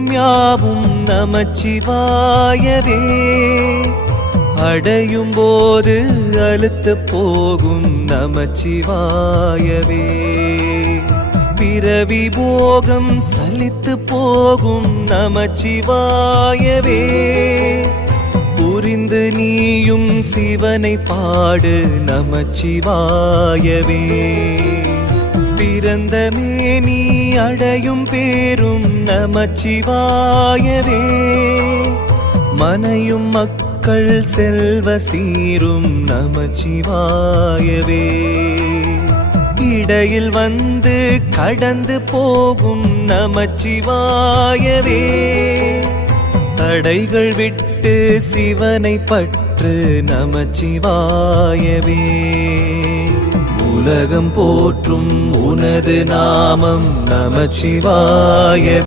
துன்பம் யாவும் நமச்சிவாயவே. அடையும் போது அலுத்து போகும் நமச்சிவாயவே. பிறவி போகம் சலித்து போகும் நமச்சிவாயவே. புரிந்து நீயும் சிவனை பாடு நமச்சிவாயவே. பிறந்த மேனி அடையும் பேரும் நமச்சிவாயவே. மனையும் மக்கள் செல்வ சீரும் நமச்சிவாயவே. இடையில் வந்து கடந்து போகும் நமச்சிவாயவே. தடைகள் விட்டு சிவனை பற்று நமச்சிவாயவே. உலகம் போற்றும் உனது நாமம் நமச்சிவாய.